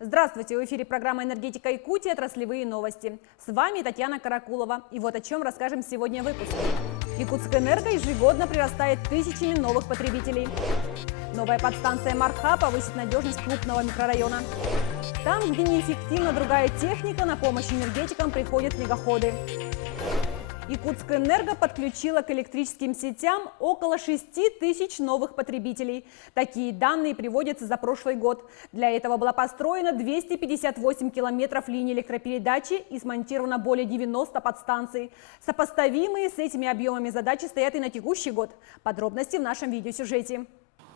Здравствуйте! В эфире программа «Энергетика Якутии. Отраслевые новости». С вами Татьяна Каракулова. И вот о чем расскажем сегодня в выпуске. Якутскэнерго ежегодно прирастает тысячами новых потребителей. Новая подстанция Марха повысит надежность крупного микрорайона. Там, где неэффективна другая техника, на помощь энергетикам приходят мегаходы. Якутскэнерго подключила к электрическим сетям около 6 тысяч новых потребителей. Такие данные приводятся за прошлый год. Для этого было построено 258 километров линий электропередачи и смонтировано более 90 подстанций. Сопоставимые с этими объемами задачи стоят и на текущий год. Подробности в нашем видеосюжете.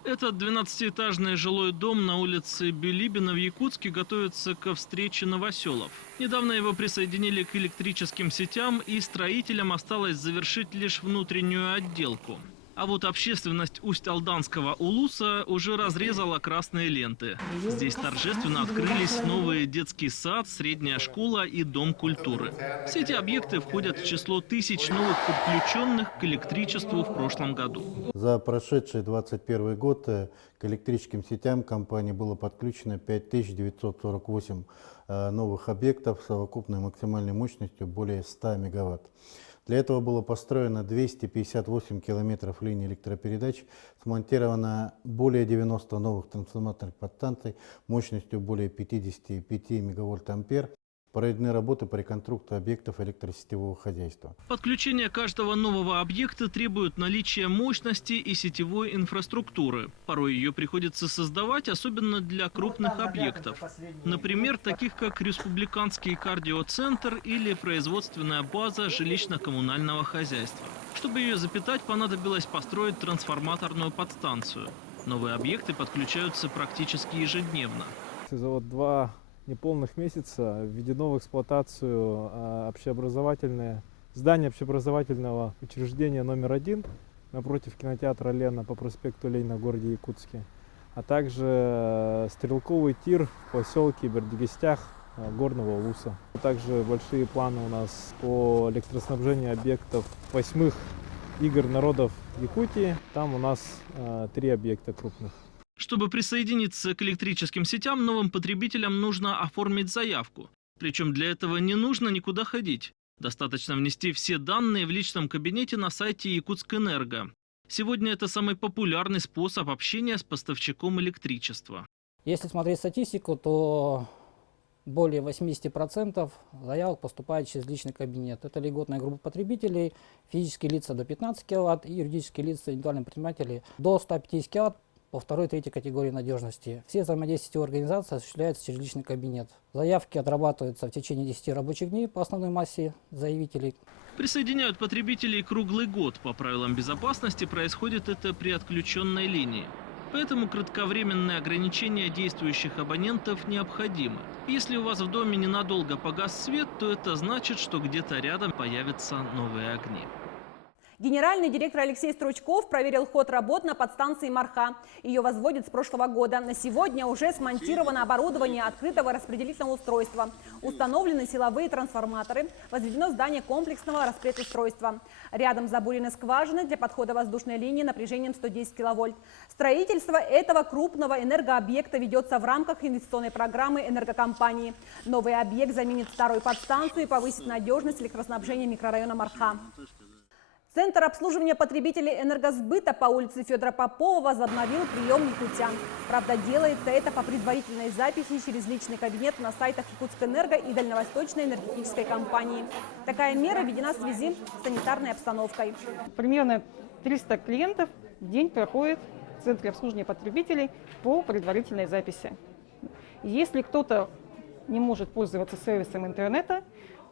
Этот 12-этажный жилой дом на улице Билибина в Якутске готовится ко встрече новоселов. Недавно его присоединили к электрическим сетям, и строителям осталось завершить лишь внутреннюю отделку. А вот общественность Усть-Алданского улуса уже разрезала красные ленты. Здесь торжественно открылись новые детский сад, средняя школа и дом культуры. Все эти объекты входят в число тысяч новых подключенных к электричеству в прошлом году. За прошедший 2021 год к электрическим сетям компании было подключено 5948 новых объектов с совокупной максимальной мощностью более 100 мегаватт. Для этого было построено 258 километров линий электропередач, смонтировано более 90 новых трансформаторных подстанций мощностью более 55 мегавольт-ампер. Проведены работы по реконструкции объектов электросетевого хозяйства. Подключение каждого нового объекта требует наличия мощности и сетевой инфраструктуры. Порой ее приходится создавать, особенно для крупных объектов. Например, таких как Республиканский кардиоцентр или производственная база жилищно-коммунального хозяйства. Чтобы ее запитать, понадобилось построить трансформаторную подстанцию. Новые объекты подключаются практически ежедневно. За вот 2 неполных месяца введено в эксплуатацию здание общеобразовательного учреждения номер 1 напротив кинотеатра «Лена» по проспекту Ленина в городе Якутске, а также стрелковый тир в поселке Бердигестях Горного Улуса. Также большие планы у нас по электроснабжению объектов 8-х игр народов Якутии. Там у нас 3 объекта крупных. Чтобы присоединиться к электрическим сетям, новым потребителям нужно оформить заявку. Причем для этого не нужно никуда ходить. Достаточно внести все данные в личном кабинете на сайте Якутскэнерго. Сегодня это самый популярный способ общения с поставщиком электричества. Если смотреть статистику, то более 80% заявок поступает через личный кабинет. Это льготная группа потребителей, физические лица до 15 кВт и юридические лица, индивидуальные предприниматели до 150 кВт. По 2-3 категории надежности. Все взаимодействия организации осуществляются через личный кабинет. Заявки отрабатываются в течение 10 рабочих дней по основной массе заявителей. Присоединяют потребителей круглый год. По правилам безопасности происходит это при отключенной линии. Поэтому кратковременные ограничения действующих абонентов необходимы. Если у вас в доме ненадолго погас свет, то это значит, что где-то рядом появятся новые огни. Генеральный директор Алексей Стручков проверил ход работ на подстанции Марха. Ее возводят с прошлого года. На сегодня уже смонтировано оборудование открытого распределительного устройства. Установлены силовые трансформаторы. Возведено здание комплексного распредустройства. Рядом забурены скважины для подхода воздушной линии напряжением 110 киловольт. Строительство этого крупного энергообъекта ведется в рамках инвестиционной программы энергокомпании. Новый объект заменит старую подстанцию и повысит надежность электроснабжения микрорайона Марха. Центр обслуживания потребителей энергосбыта по улице Федора Попова возобновил прием якутян. Правда, делается это по предварительной записи через личный кабинет на сайтах Якутскэнерго и Дальневосточной энергетической компании. Такая мера введена в связи с санитарной обстановкой. Примерно 300 клиентов в день проходит в Центре обслуживания потребителей по предварительной записи. Если кто-то не может пользоваться сервисом интернета,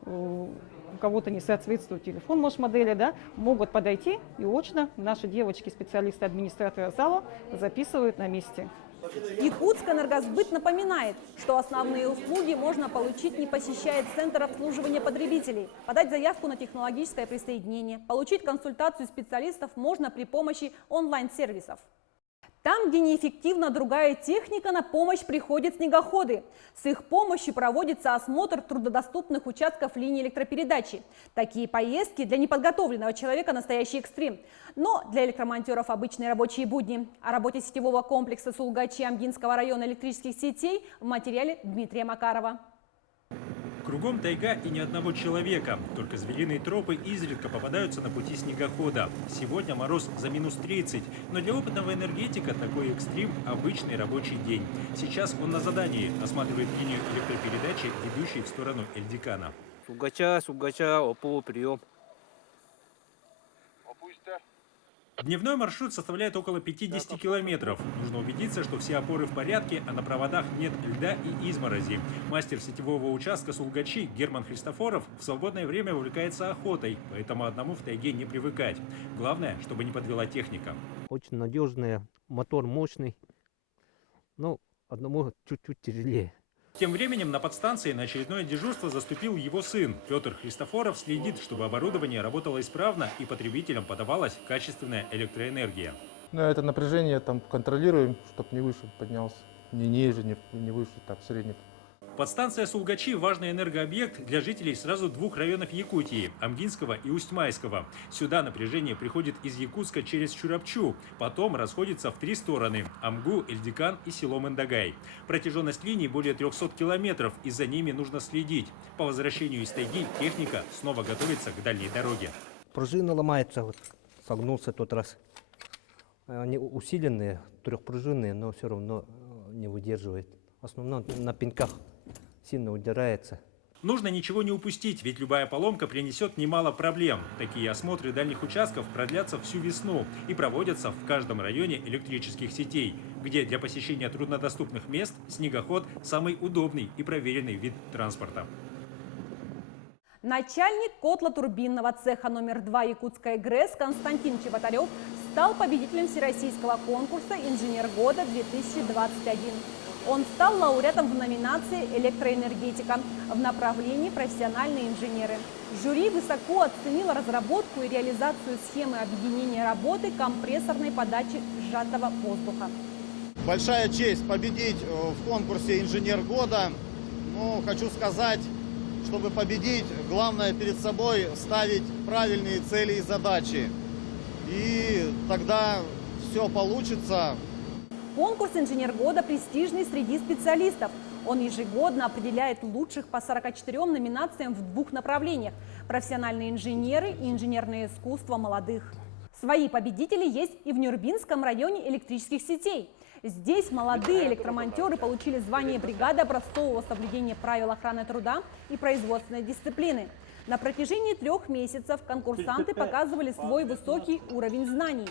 у кого-то не соответствует телефон, модели, да, могут подойти и очно наши девочки, специалисты, администраторы зала записывают на месте. Якутскэнергосбыт напоминает, что основные услуги можно получить, не посещая Центр обслуживания потребителей. Подать заявку на технологическое присоединение, получить консультацию специалистов можно при помощи онлайн-сервисов. Там, где неэффективна другая техника, на помощь приходят снегоходы. С их помощью проводится осмотр труднодоступных участков линии электропередачи. Такие поездки для неподготовленного человека настоящий экстрим. Но для электромонтеров обычные рабочие будни. О работе сетевого комплекса Сулгачи Амгинского района электрических сетей в материале Дмитрия Макарова. Кругом тайга и ни одного человека. Только звериные тропы изредка попадаются на пути снегохода. Сегодня мороз за -30. Но для опытного энергетика такой экстрим – обычный рабочий день. Сейчас он на задании. Осматривает линию электропередачи, ведущей в сторону Эльдикана. Сулгача, ОПО, прием. Дневной маршрут составляет около 50 километров. Нужно убедиться, что все опоры в порядке, а на проводах нет льда и изморози. Мастер сетевого участка Сулгачи Герман Христофоров в свободное время увлекается охотой, поэтому одному в тайге не привыкать. Главное, чтобы не подвела техника. Очень надежная, мотор мощный, но одному чуть-чуть тяжелее. Тем временем на подстанции на очередное дежурство заступил его сын. Петр Христофоров следит, чтобы оборудование работало исправно и потребителям подавалась качественная электроэнергия. Ну, это напряжение там контролируем, чтобы не выше поднялся, не ниже, не выше, так, средний. Подстанция Сулгачи – важный энергообъект для жителей сразу двух районов Якутии – Амгинского и Усть-Майского. Сюда напряжение приходит из Якутска через Чурапчу, потом расходится в 3 стороны – Амгу, Эльдикан и село Мандагай. Протяженность линий более 300 километров, и за ними нужно следить. По возвращению из тайги техника снова готовится к дальней дороге. Пружина ломается, вот, согнулся тот раз. Они усиленные, трехпружинные, но все равно не выдерживает. В основном на пеньках сильно удирается. Нужно ничего не упустить, ведь любая поломка принесет немало проблем. Такие осмотры дальних участков продлятся всю весну и проводятся в каждом районе электрических сетей, где для посещения труднодоступных мест снегоход – самый удобный и проверенный вид транспорта. Начальник котлотурбинного цеха номер 2 Якутской ГРЭС Константин Чеботарев стал победителем Всероссийского конкурса «Инженер года-2021». Он стал лауреатом в номинации «Электроэнергетика» в направлении «Профессиональные инженеры». Жюри высоко оценило разработку и реализацию схемы объединения работы компрессорной подачи сжатого воздуха. Большая честь победить в конкурсе «Инженер года». Ну, хочу сказать, чтобы победить, главное перед собой ставить правильные цели и задачи. И тогда все получится. Конкурс «Инженер года» престижный среди специалистов. Он ежегодно определяет лучших по 44 номинациям в 2 направлениях – профессиональные инженеры и инженерное искусство молодых. Свои победители есть и в Нюрбинском районе электрических сетей. Здесь молодые электромонтеры получили звание бригады образцового соблюдения правил охраны труда и производственной дисциплины. На протяжении 3 месяцев конкурсанты показывали свой высокий уровень знаний.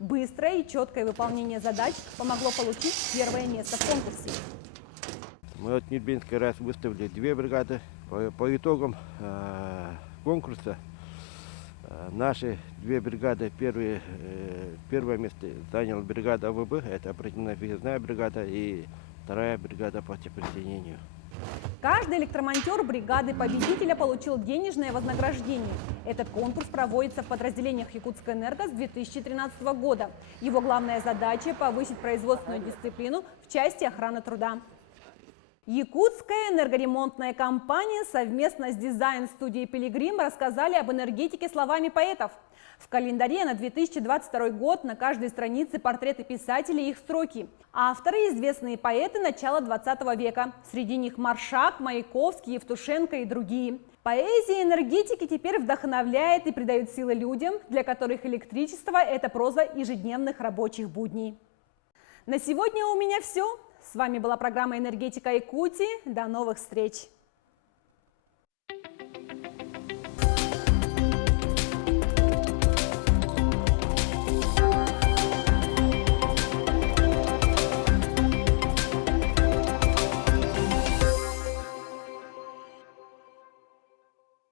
Быстрое и четкое выполнение задач помогло получить 1-е место в конкурсе. Мы от Нюрбинский раз выставили 2 бригады. По итогам конкурса наши 2 бригады, первое место заняла бригада АВБ, это оперативно-выездная бригада, и 2-я бригада по теплосоединению. Каждый электромонтер бригады победителя получил денежное вознаграждение. Этот конкурс проводится в подразделениях Якутскэнерго с 2013 года. Его главная задача – повысить производственную дисциплину в части охраны труда. Якутская энергоремонтная компания совместно с дизайн-студией «Пилигрим» рассказали об энергетике словами поэтов. В календаре на 2022 год на каждой странице портреты писателей и их строки. Авторы – известные поэты начала 20 века. Среди них Маршак, Маяковский, Евтушенко и другие. Поэзия энергетики теперь вдохновляет и придает силы людям, для которых электричество – это проза ежедневных рабочих будней. На сегодня у меня все. С вами была программа «Энергетика Якутии». До новых встреч!